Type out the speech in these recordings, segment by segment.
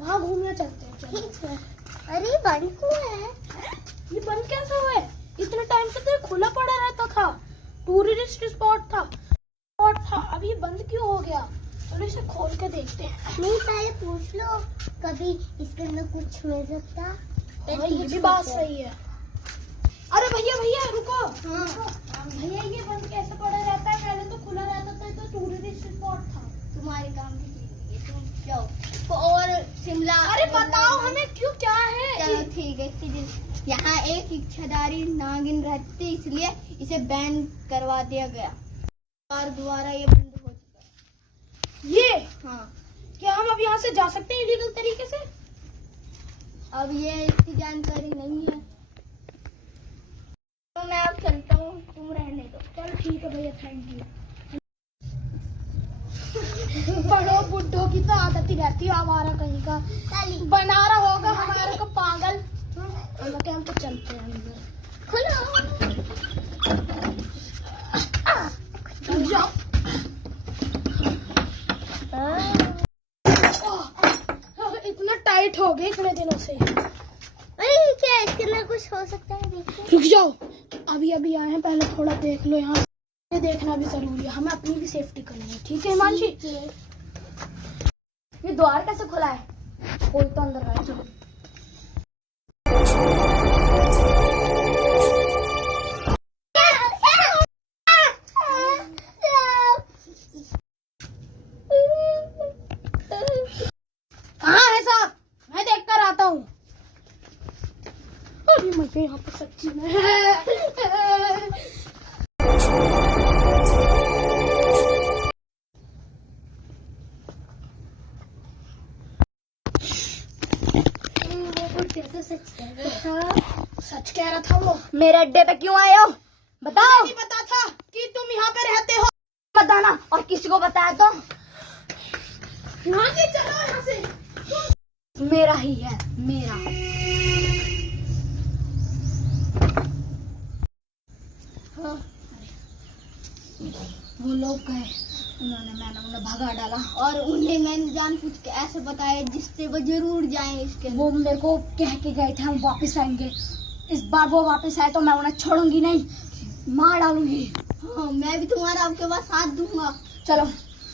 वहाँ घूमने चलते हैं। ठीक है। अरे बंद क्यों है? ये बंद कैसे हुआ है? इतने टाइम से तो ये खुला पड़ा रहता था, टूरिस्ट स्पॉट था। अब ये बंद क्यों हो गया? चलो इसे खोल के देखते हैं। नहीं, पहले पूछ लो, कभी इसके अंदर कुछ मिल सकता। हाँ, ये भी बात सही है। अरे भैया भैया रुको। हाँ भैया ये बंद कैसे पड़ा रहता है? पहले तो खुला रहता था, तो टूरिस्ट स्पॉट था। तुम्हारे काम की चीज है, तुम जाओ। और शिमला। अरे बताओ हमें क्यों, क्या है? चलो ठीक है। यहाँ एक इच्छाधारी नागिन रहती, इसलिए इसे बैन करवा दिया गया और दोबारा ये बंद हो चुका है। ये हाँ, क्या हम अब यहाँ से जा सकते हैं इलीगल तरीके से? अब ये इसकी जानकारी नहीं है, तो मैं अब चलता हूँ, तुम रहने दो। चल ठीक है भैया, थैंक यू। बड़ों बुड्ढों की तो आदत ही रहती है, आवारा कहीं का बना रहा होगा हमारे को पागल। हम तो चलते हैं अंदर। खुलो। जाओ। इतना टाइट हो गए इतने दिनों से। अरे क्या इसके अंदर कुछ हो सकता है? देखते। रुक जाओ, अभी अभी आए हैं, पहले थोड़ा देख लो। यहाँ ये देखना भी जरूरी है, हमें अपनी भी सेफ्टी करनी है। ठीक है हिमांशी? ये द्वार कैसे खुला है? कोई तो अंदर आया। चलो कहाँ है साहब? मैं देख कर आता हूँ। अरे मुझे यहाँ पर सच्ची में सच कह रहा था वो। मेरे अड्डे पे क्यों आए हो? बताओ। नहीं पता था कि तुम यहाँ पे रहते हो। बताना, और किसी को बताया तो यहाँ से चलो, यहाँ से। मेरा ही है, मेरा। हाँ। वो लोग गए, मैंने उन्हें भगा डाला, और उन्हें मैंने जानबूझ के ऐसे बताया जिससे वो जरूर जाएं इसके। वो मेरे को कह के गए थे हम वापस आएंगे। इस बार वो वापस आए तो मैं उन्हें छोड़ूंगी नहीं, मार डालूंगी। हाँ, मैं भी तुम्हारा आपके पास साथ दूंगा। चलो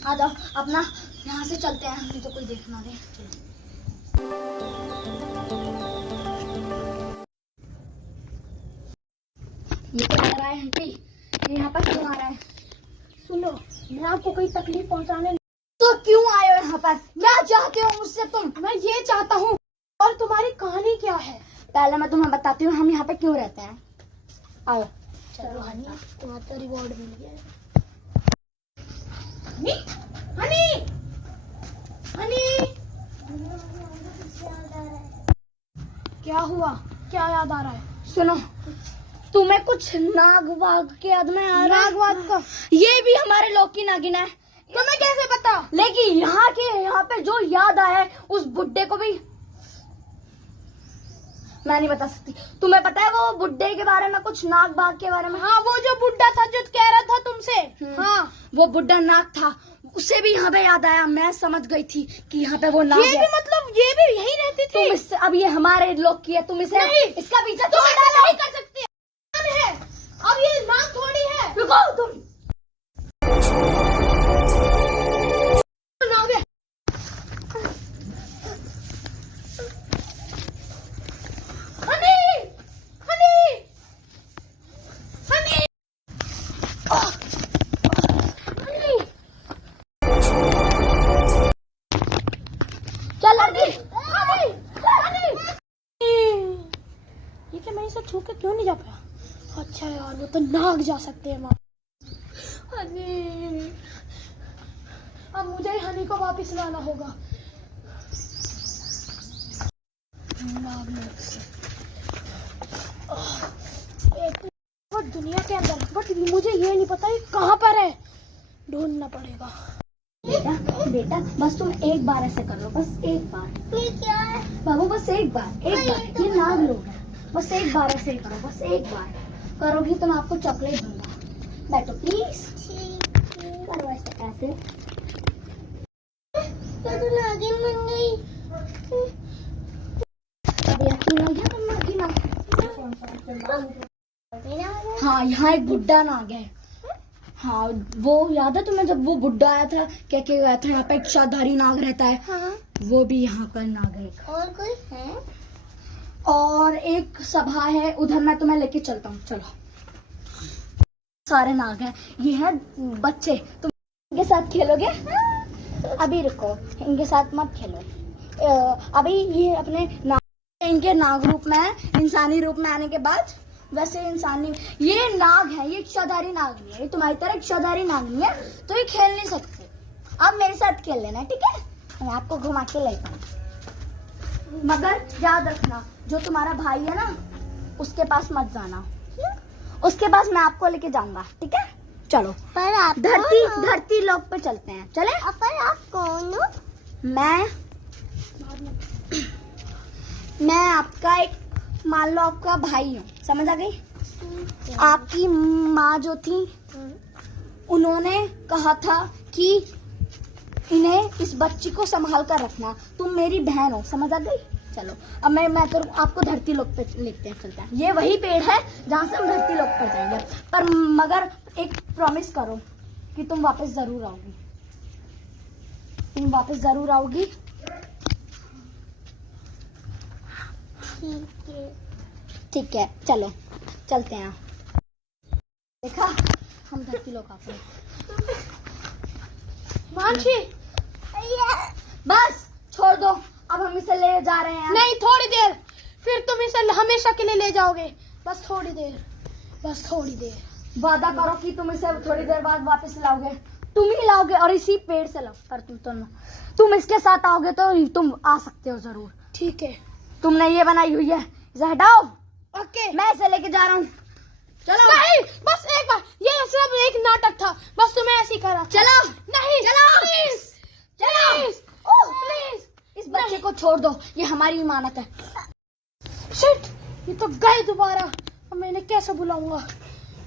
आ जाओ, अपना यहाँ से चलते हैं, नहीं तो कोई देखना नहीं। ये क्या कर रहा है आंटी? ये यहाँ पर क्यों आ रहा है? सुनो, मैं आपको कोई तकलीफ पहुँचाने तो क्यों आए हो यहाँ पर? क्या चाहते हो मुझसे तुम? मैं ये चाहता हूँ। और तुम्हारी कहानी क्या है? पहले मैं तुम्हें बताती हूँ हम यहाँ पे क्यों रहते हैं। आओ। चलो हनी, तुम्हारा तो रिवॉर्ड मिल गया है। हनी, हनी, क्या हुआ? क्या याद आ रहा है? सुनो, तुम्हें कुछ नाग वाग के याद में आ रहा है? नागवाद का? ये भी हमारे लोग की नागिन है। तुम्हें कैसे पता? लेकिन यहाँ पे जो याद आया है उस बुड्ढे को भी मैं नहीं बता सकती। तुम्हें पता है वो बुड्ढे के बारे में, कुछ नाग बाग के बारे में? हाँ, वो जो बुड्ढा था जो कह रहा था तुमसे। हाँ, वो बुड्ढा नाग था, उसे भी यहाँ पे याद आया। मैं समझ गई थी कि यहाँ पे वो नाग ये है। भी मतलब ये भी यही रहती थी? तुम इससे, अब ये हमारे लोग की है, तुम इसे नहीं, इसका पीछा तुम छोड़ ऐसा डालो। नहीं कर सकते। है अब ये नाग थोड़ी है। रुको तुम। नाग है। हनी, हनी, हनी, हनी। चल लड़की। हनी, हनी। ये क्या, मैं इसे छू के क्यों नहीं जा पाया? अच्छा यार, वो तो नाग जा सकते हैं वहाँ। हनी, अब मुझे ही हनी को वापस लाना होगा। नाग नाग से वो दुनिया के अंदर, बट मुझे ये नहीं पता ये कहाँ पर है, ढूंढना पड़ेगा। बेटा बेटा, बस तुम एक बार ऐसे कर लो, बस एक बार। ये क्या है बाबू? बस एक बार, एक बार। ये नाग लोग हैं, बस एक बार ऐसे ही करो, बस एक बार करोगी तो मैं आपको चॉकलेट दूंगा। बैठो प्लीज। करो ऐसे ऐसे। तो नागिन बन गई। हाँ, यहाँ एक बुड्ढा नाग है। हाँ, वो याद है तुम्हें जब वो बुड्ढा आया था, क्या क्या गया था, यहाँ पे एक शाधारी नाग रहता है। हाँ। वो भी यहाँ का नाग है। और कोई है? और एक सभा है उधर, मैं तुम्हें लेके चलता हूँ, चलो। सारे नाग हैं, ये है बच्चे। तुम इनके साथ खेलोगे? अभी रुको, इनके साथ मत खेलो। अभी ये अपने नाग, इनके नाग रूप में है, इंसानी रूप में आने के बाद वैसे इंसानी, ये नाग है, ये इच्छाधारी नाग नहीं है, ये तुम्हारी तरह इच्छाधारी नाग नहीं है, तो ये खेल नहीं सकते। अब मेरे साथ खेल लेना, ठीक है? मैं आपको घुमा के लेता हूँ, मगर याद रखना जो तुम्हारा भाई है ना, उसके पास मत जाना। उसके पास मैं आपको लेके जाऊंगा, ठीक है? चलो। पर आप धरती लोक पे चलते हैं, चले? पर आप कौन हो? मैं आपका एक, मान लो आपका भाई हूँ, समझ आ गई? आपकी माँ जो थी, उन्होंने कहा था कि इन्हें, इस बच्ची को संभाल कर रखना। तुम मेरी बहन हो, समझ आ गई? चलो, अब मैं तो आपको धरती लोक पे लेते हैं, चलते हैं। ये वही पेड़ है जहाँ से हम धरती लोक पर जाएंगे, पर मगर एक प्रॉमिस करो कि तुम वापस जरूर आओगी। तुम वापस जरूर आओगी? ठीक है, चलो चलते हैं। देखा, हम धरती लोक आते हैं। मानसी, बस छोड़ दो, अब हम इसे ले जा रहे हैं। नहीं, थोड़ी देर, फिर तुम इसे हमेशा के लिए ले जाओगे। बस थोड़ी देर, बस थोड़ी देर। वादा करो कि तुम इसे थोड़ी देर बाद वापस लाओगे। तुम ही लाओगे, और इसी पेड़ से लाओ। पर तुम इसके साथ आओगे तो तुम आ सकते हो जरूर। ठीक है। तुमने ये बनाई हुई है, इसे हटाओ। ओके, मैं इसे लेके जा रहा हूँ, चलो। नहीं, बस एक बार, ये सब एक नाटक था, बस तुम्हें ऐसे ही करा। चलो, नहीं, चलो, प्लीज, चलो, प्लीज। इस बच्चे को छोड़ दो, ये हमारी इमानत है। शिट, ये तो गए दोबारा। अब मैं इन्हें कैसे बुलाऊंगा?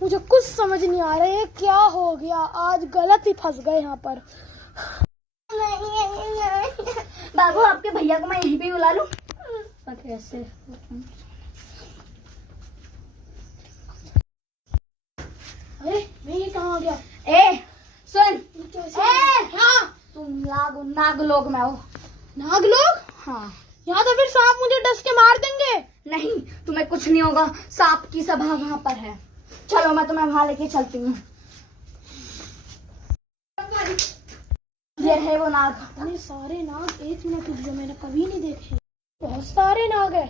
मुझे कुछ समझ नहीं आ रहा है, क्या हो गया? आज गलत ही फंस गए यहाँ पर। बाबू, आपके भैया को मैं यहीं पे बुला लूं? कैसे? अरे, मैं ये कहाँ आ गया? सुन, हाँ, तुम नाग लोग में हो। नाग लोग? हाँ। यहाँ तो फिर सांप मुझे डस के मार देंगे। नहीं, तुम्हें कुछ नहीं होगा, सांप की सभा वहाँ पर है। चलो, मैं तुम्हें वहाँ लेके चलती हूँ। ये है वो नाग। इतने सारे नाग, एक मिनट रुक जाओ, मैंने कभी नहीं देखे। बहुत सारे नाग है।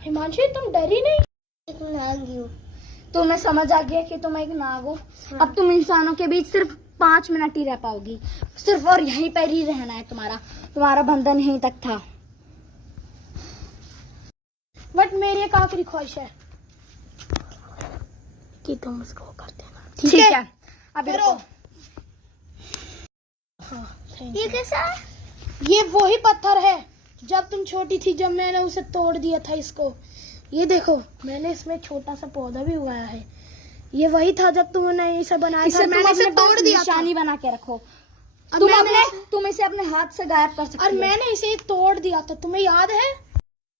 हिमांशी, तुम डरी नहीं? एक नाग हूँ। तुम्हें समझ आ गया कि तुम एक नाग हो। हाँ। अब तुम इंसानों के बीच सिर्फ 5 मिनट ही रह पाओगी, सिर्फ, और यहीं पर ही रहना है। तुम्हारा बंधन यहीं तक था। बट मेरी एक आखिरी ख्वाहिश है कि तुम उसको कर देना। ठीक है, अभी रुको। हाँ, ये कैसा है? ये वही पत्थर है जब तुम छोटी थी, जब मैंने उसे तोड़ दिया था। इसको ये देखो, मैंने इसमें छोटा सा पौधा भी उगाया है। ये वही था जब तुमने इसे बनाया था, मैंने इसे तोड़ दिया। निशानी बना के रखो। तुम इसे अपने हाथ से गायब कर सकते हो। और मैंने इसे तोड़ दिया था, तुम्हें याद है?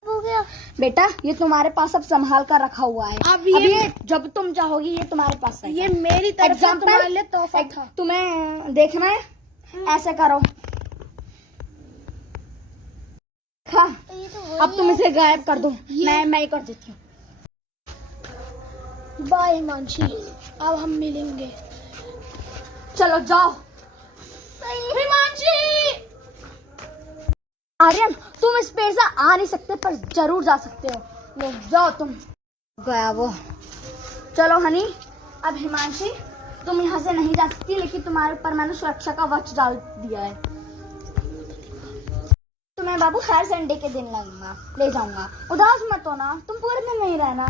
हो गया बेटा, ये तुम्हारे पास अब संभाल कर रखा हुआ है। अब ये जब तुम चाहोगी ये तुम्हारे पास है। ये मेरी तरफ से तुम्हारे लिए तोहफा था। तुम्हें देखना है? ऐसे करो। हाँ, अब तुम इसे गायब कर दो। मैं ही कर देती हूँ। बाय हिमांशी, अब हम मिलेंगे। चलो जाओ। हिमांशी! आर्यन, तुम इस पेड़ से आ नहीं सकते, पर जरूर जा सकते हो। लो जाओ तुम। गया वो। चलो हनी, अब हिमांशी, तुम यहाँ से नहीं जा सकती, लेकिन तुम्हारे ऊपर मैंने सुरक्षा का वच डाल दिया है। तुम्हें बाबू हर संडे के दिन ले जाऊंगा। उदास मत होना, तुम पूरे दिन नहीं रहना।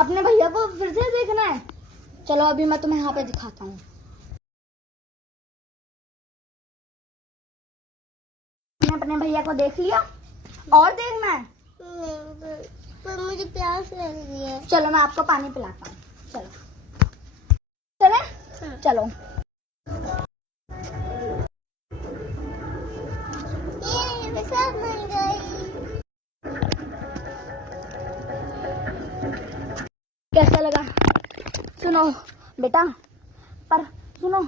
अपने भैया को फिर से देखना है। चलो, अभी मैं तुम्हें यहाँ पे दिखाता हूँ। अपने भैया को देख लिया? और देखना है? पर मुझे प्यास लग रही है। चलो, मैं आपको पानी पिलाता हूँ। चले? हाँ। चलो। ये बन गई। जाओ बेटा, पर सुनो,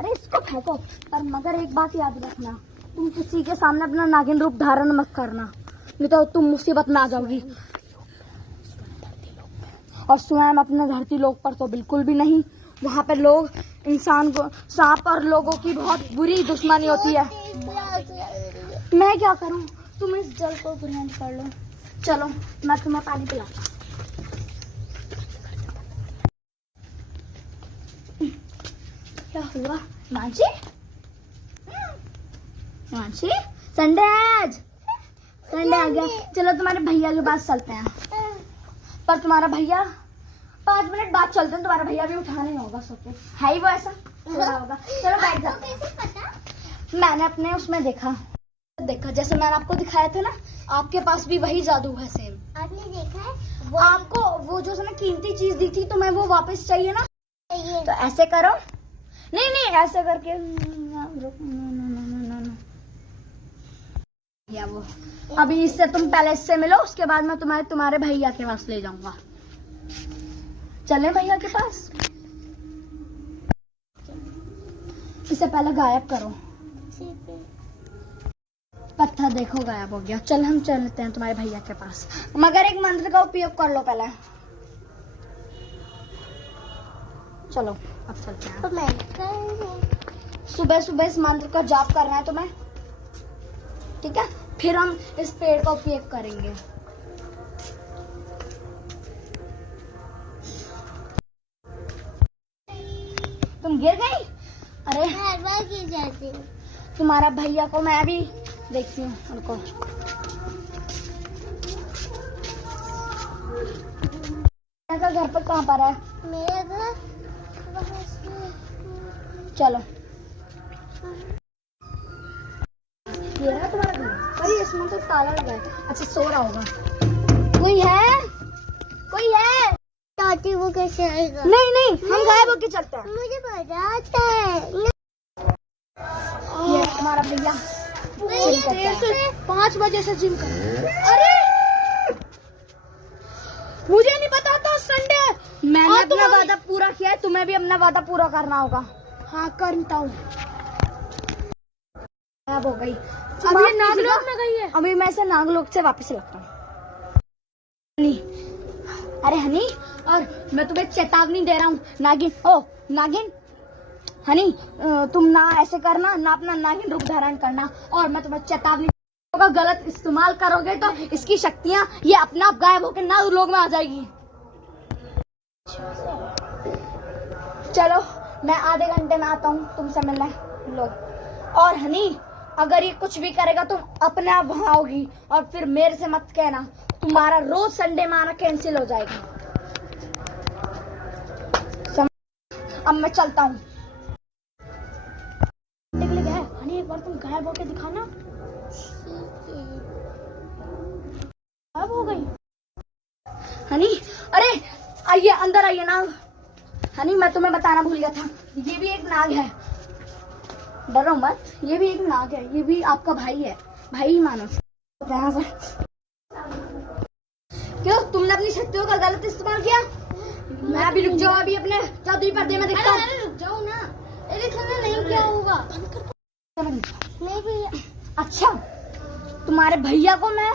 अरे इसको फेंको, पर मगर एक बात याद रखना, तुम किसी के सामने अपना नागिन रूप धारण मत करना, नहीं तो तुम मुसीबत में आ जाओगी। और स्वयं अपने धरती लोक पर तो बिल्कुल भी नहीं, वहाँ पे लोग इंसान को, सांप और लोगों की बहुत बुरी दुश्मनी होती है। मैं क्या करूँ, तुम इस जल को ग्रहण कर लो। चलो मैं तुम्हें पानी पिलाता। क्या हुआ मांझी? मांझी, संडे है आज, संडे आ गया। चलो तुम्हारे भैया के पास चलते हैं, पर तुम्हारा भैया 5 मिनट बाद चलते हैं, तुम्हारा भैया भी उठा नहीं होगा सोते, है ही वो ऐसा थोड़ा होगा। चलो बैठ जाओ। मैंने अपने उसमें देखा जैसे मैंने आपको दिखाया था ना, आपके पास भी वही जादू है सेम। आपने देखा है आपको वो जो ना कीमती चीज दी थी, तुम्हें वो वापस चाहिए ना, ये तो ऐसे करो, नहीं ऐसे करके या वो, अभी इससे तुम पहले इससे मिलो, उसके बाद मैं तुम्हारे भैया के पास ले जाऊंगा। चले भैया के पास, इसे पहले गायब करो। पत्थर देखो गायब हो गया। चल हम चलते हैं तुम्हारे भैया के पास, मगर एक मंत्र का उपयोग कर लो पहले। चलो अब चलते हैं। तो मैं सुबह सुबह इस मंत्र का जाप करना है तुम्हें, ठीक है? फिर हम इस पेड़ का उपयोग करेंगे। तुम गिर गई? अरे हर बार गिर जाती हूँ। तुम्हारा भैया को मैं भी देखती हूँ, उनको। का घर पर कहाँ पर है? मेरा घर चलो ये रहा तुम्हारा घर। अरे इसमें तो ताला लगा है। अच्छा सो रहा होगा। कोई है? कोई है? चाची वो कैसे आएगा? नहीं हम गायब होके चलते हैं। मुझे पता आता है। ये हमारा भैया जिम करता है। 5 बजे से जिम कर। अरे मुझे नहीं पता था संडे। मैंने अपना वादा पूरा किया है, तुम्हें भी अपना वादा पूरा करना होगा। हाँ करता हूँ। गायब हो गई। अभी नागलोक में गई है। अभी मैं इसे नागलोक से वापस लगता हूँ। हनी, अरे हनी, और मैं तुम्हें चेतावनी दे रहा हूँ। नागिन हनी, तुम ना ऐसे करना, ना अपना नागिन रूप धारण करना, और मैं तुम्हें चेतावनी का गलत इस्तेमाल करोगे तो इसकी शक्तियाँ ये अपना आप गायब होकर नागलोक में आ जाएगी। चलो मैं आधे घंटे में आता हूँ तुमसे मिलने। लो, और हनी अगर ये कुछ भी करेगा तुम अपने आप वहां आओगी, और फिर मेरे से मत कहना, तुम्हारा रोज संडे में आना कैंसिल हो जाएगा। अब मैं चलता हूँ। हनी एक बार तुम गायब होके दिखाना। गायब हो गई हनी। अरे आइए, अंदर आइए नाग। हनी मैं तुम्हें बताना भूल गया था, ये भी एक नाग है। डरो मत, ये भी एक नाग है, ये भी आपका भाई है, भाई ही मानो। क्यों तुमने अपनी शक्तियों का गलत इस्तेमाल किया? मैं भी रुक जाओ, अभी अपने जादुई पर्दे में देखता हूँ। रुक जाओ ना, नहीं क्या होगा? नहीं भैया। अच्छा तुम्हारे भैया को मैं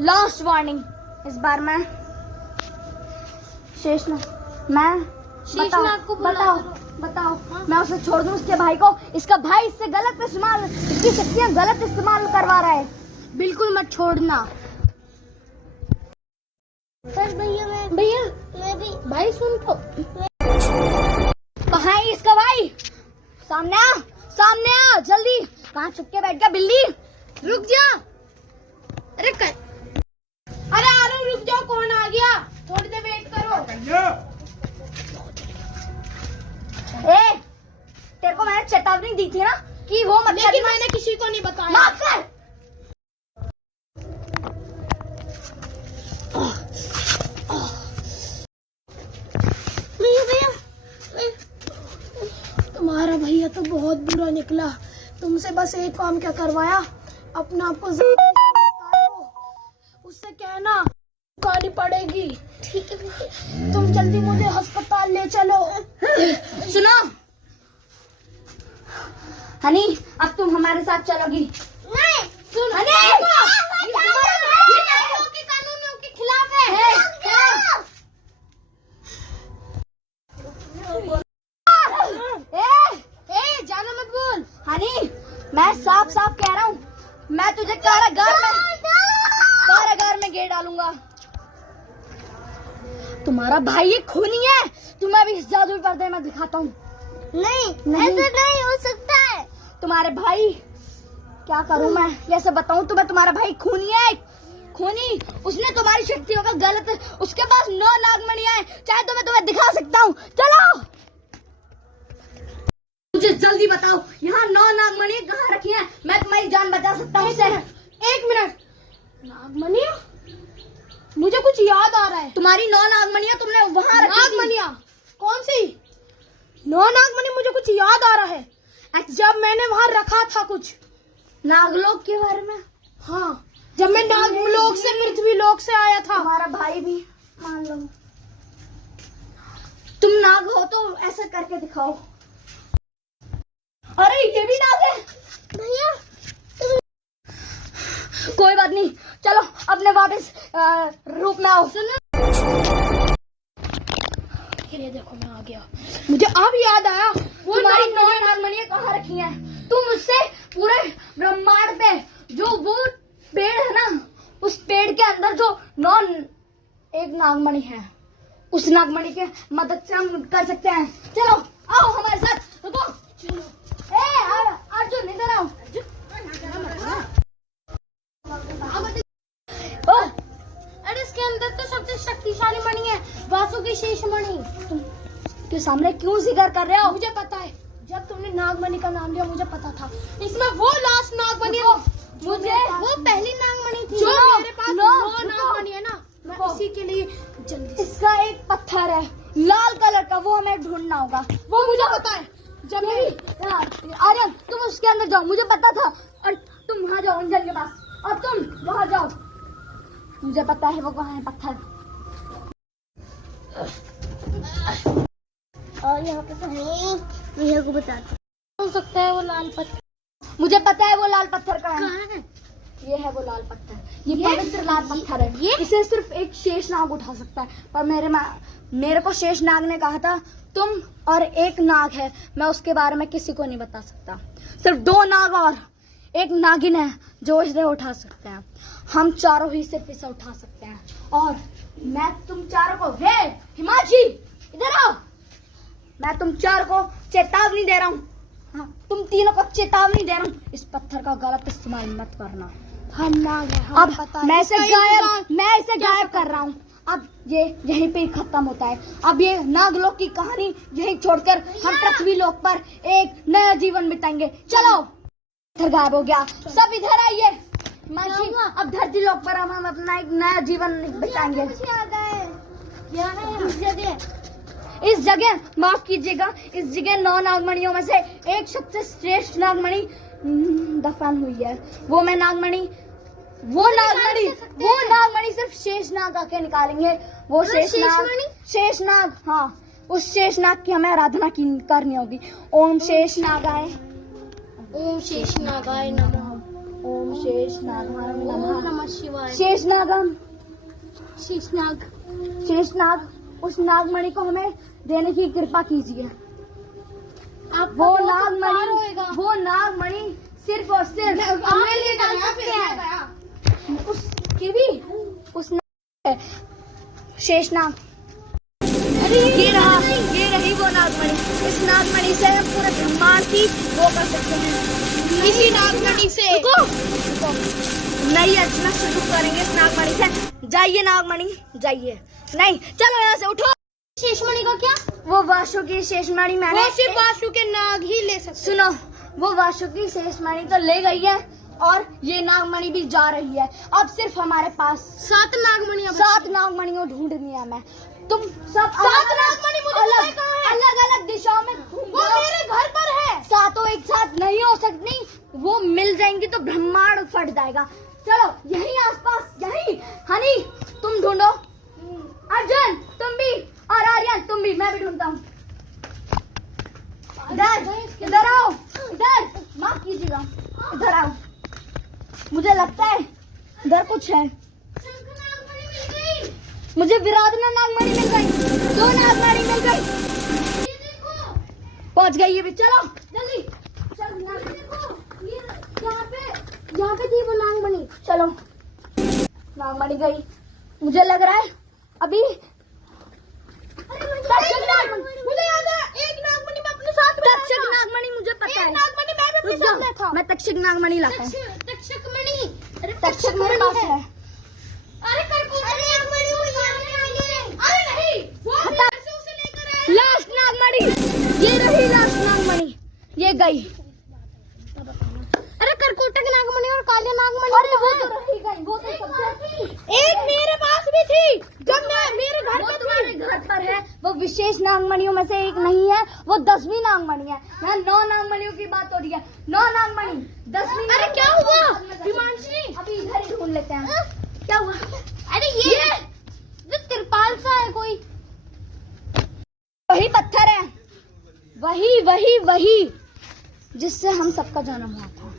लास्ट वार्निंग, इस बार मैं शेषनाग को बताओ मैं उसे छोड़ दूं उसके भाई को? इसका भाई इससे गलत इस्तेमाल, इसकी शक्तियां गलत इस्तेमाल करवा रहा है। बिल्कुल मत छोड़ना। पर भैया मैं भी भाई सुन तो। कहाँ है इसका भाई? सामने आ जल्दी। कहाँ छुप के बैठ गया बिल्ली? रुक जा। अरे आरो रुक जाओ, कौन आ गया? थोड़ी देर वेट करो। तेरे को मैंने चेतावनी दी थी ना कि वो मत, लेकिन मैंने किसी को नहीं बताया। माफ कर। तुम्हारा भैया तो बहुत बुरा निकला। तुमसे बस एक काम क्या करवाया, अपना आपको उससे कहना खानी पड़ेगी। ठीक है तुम जल्दी मुझे अस्पताल ले चलो। सुनो हनी, अब तुम हमारे साथ चलोगी। नहीं सुन हनी, ये नागलों के कानूनों के खिलाफ है। जाना मत बोल। हनी, मैं साफ साफ कह रहा हूँ, मैं तुझे कारागार में गिर डालूंगा। तुम्हारा भाई ये खूनी है, तुम्हें अभी इस जादुई पर्दे में दिखाता हूँ। नहीं नहीं। ऐसा नहीं हो सकता है। तुम्हारे भाई, क्या करूँ मैं, कैसे बताऊँ तुम्हें? तुम्हारा भाई खूनी है, खूनी। उसने तुम्हारी शक्तियों का गलत, उसके पास 9 नागमणियां हैं, चाहे तो मैं तुम्हें दिखा सकता हूँ। चलो मुझे जल्दी बताओ, यहाँ 9 नागमणि कहाँ रखी हैं? मैं तुम्हारी जान बचा सकता हूँ। एक मिनट, नागमणिया? मुझे कुछ याद आ रहा है। तुम्हारी 9 नागमणियां तुमने वहाँ रखी थी। नागमणिया? कौन सी 9 नागमणि? मुझे कुछ याद आ रहा है, जब मैंने वहाँ रखा था कुछ नागलोक के बारे में। हाँ, जब मैं नागलोक से पृथ्वी लोक से आया था। तुम्हारा भाई भी मान लो। तुम नाग हो तो ऐसा करके दिखाओ। अरे ये भी नाग है भैया कोई बात नहीं, चलो अपने वापस रूप में आओ। सुनो, ये देखो मैं आ गया। मुझे अब याद आया, वो तुम्हारी 9 नागमणियां कहाँ रखी हैं? तुम उससे पूरे ब्रह्मांड पे जो वो पेड़ है ना, उस पेड़ के अंदर जो 9 एक नागमणि है, उस नागमणि के मदद से हम कर सकते हैं। चलो आओ हमारे साथ। रुको, चलो। अर्जुन इधर आओ। अरे इसके अंदर तो सबसे शक्तिशाली मणि है, वासुकी शेष मणि। के सामने क्यों जिक्र कर रहे हो? मुझे पता है, जब तुमने नागमणि का नाम लिया मुझे पता था इसमें वो लास्ट नागमणि है। मुझे वो पहली नागमणि थी। जो मेरे पास 9 नागमणि है ना, मैं इसी के लिए जल्दी। इसका एक पत्थर है लाल कलर का, वो हमें ढूंढना होगा। वो मुझे पता है। जब आर्यन तुम उसके अंदर जाओ, मुझे पता था। और तुम वहाँ जाओ अंजन के पास, और तुम वहाँ जाओ, मुझे पता है वो कहाँ है पत्थर। और यहाँ पे तो नहीं, भैया को बताते हो सकता है वो लाल पत्थर। मुझे पता है वो लाल पत्थर कहाँ है। कहाँ है? ये है वो लाल पत्थर, ये पवित्र लाल पत्थर है। इसे सिर्फ एक शेषनाग उठा सकता है, पर मेरे को शेषनाग ने कहा था तुम और एक नाग है, मैं उसके बारे में किसी को नहीं बता सकता। सिर्फ 2 नाग और एक नागिन है जो इसे उठा सकते हैं। हम चारों ही सिर्फ इसे उठा सकते हैं। और मैं तुम चारों को, वे हिमांशी इधर आओ, मैं तुम चारों को चेतावनी दे रहा हूँ। हाँ, तुम तीनों को चेतावनी दे रहा हूँ, इस पत्थर का गलत इस्तेमाल मत करना। हम नाग हैं, अब पता है। मैं इसे गायब कर रहा हूँ। अब ये यहीं पे खत्म होता है। अब ये नागलोक की कहानी यहीं छोड़कर हम पृथ्वी लोक पर एक नया जीवन बिताएंगे। चलो, पत्थर गायब हो गया, सब इधर आइए। मासी, अब धरती लोक पर हम अपना एक नया जीवन बिताएंगे। इस जगह माफ कीजिएगा, इस जगह 9 नागमणियों में से एक सबसे श्रेष्ठ नागमणि दफन हुई है। वो नागमणि सिर्फ शेषनाग आके निकालेंगे। वो शेषनाग, हाँ, उस शेषनाग की हमें आराधना करनी होगी। ओम शेषनागाय, ओम शेषनागाय नमः। ओम शेषनागाय ओम नमः। नमः शिवाय। शेषनागम, शेषनाग उस नागमणि को हमें देने की कृपा कीजिए। आप वो नागमणि सिर्फ और सिर्फ शेषनाग। ये रही वो नागमणि। इस नागमणि से हम पूरे ब्रह्मांड की वो कर सकते हैं। इसी नागमणि से नई अर्चना शुरू करेंगे इस नागमणि से। जाइए नागमणि, जाइए। नहीं, चलो यहाँ से उठो। शेषमणि का क्या? वो वासुकी शेषमणि मैंने, वो सिर्फ वासु के नाग ही ले सकते। सुनो, वो वासुकी शेषमणि तो ले गई है और ये नागमणि भी जा रही है। अब सिर्फ हमारे पास 7 नागमणियां, 7 नागमणियों ढूंढनी है। मैं तुम सब 7 नागमणि मुझे पता है कहाँ है। अलग दिशाओं में वो मेरे घर पर है। सातों एक साथ नहीं हो सकती, वो मिल जाएंगी तो ब्रह्मांड फट जाएगा। चलो यहीं आसपास, यहीं। हनी तुम ढूंढो, अर्जुन तुम भी, और आर्यन तुम भी, मैं भी ढूंढता हूँ। इधर आओ, इधर माफ कीजिएगा, इधर आओ। मुझे लगता है इधर कुछ है। मुझे विराधना नागमणि मिल गई, 2 नागमणि मिल गई। पहुंच गई ये भी, चलो जल्दी चल। यहाँ पे थी वो नागमणि, चलो। नागमणि गई, मुझे लग रहा है अभी तक्षक नागमणि मुझे याद है। एक नागमणि मैं अपने साथ में, तक्षक नागमणि मुझे पता है। नागमणि मैं भी अपने साथ में था। मैं तक्षक नागमणि लाता हूँ। तक्षक मणि, तक्षक मेरे पास है। अरे नागमणि अरे नहीं, वो ऐसे उसे लेकर आए। लास्ट नागमणि, ये रही लास्ट नागमणि, ये गई। अरे करकोटक नागमणि और काले नागमणि, अरे वो तो रही गई, वो तो सबसे। एक मेरे पास भी थी जब मैं मेरे घर वो पे तुम्हारे घर पर है, वो विशेष नागमणियों में से एक नहीं है, वो 10वीं नागमणि है। यहाँ 9 नागमणियों की बात हो रही है, 9 नागमणि 10वीं। अरे क्या हुआ हिमांशी? अभी इधर ही ढूंढ लेते हैं, क्या हुआ। अरे ये जो तिरपाल सा है कोई। वही पत्थर है, वही वही वही जिससे हम सबका जन्म हुआ था।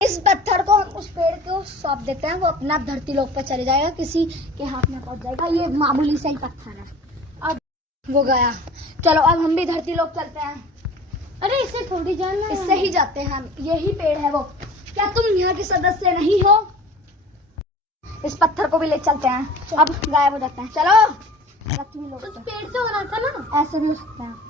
इस पत्थर को हम उस पेड़ को सौंप देते हैं, वो अपना धरती लोक पर चले जाएगा, किसी के हाथ में पहुंच जाएगा। ये मामूली सा ही पत्थर है। अब वो गया, चलो अब हम भी धरती लोक चलते हैं। अरे इससे थोड़ी जाना है। इससे ही जाते हैं हम, यही पेड़ है वो। क्या तुम यहाँ के सदस्य नहीं हो? इस पत्थर को भी ले चलते हैं, अब गायब हो जाते हैं। चलो लक्ष्मी लोग उस पेड़ से होना था ना। ऐसे भी हो सकते हैं।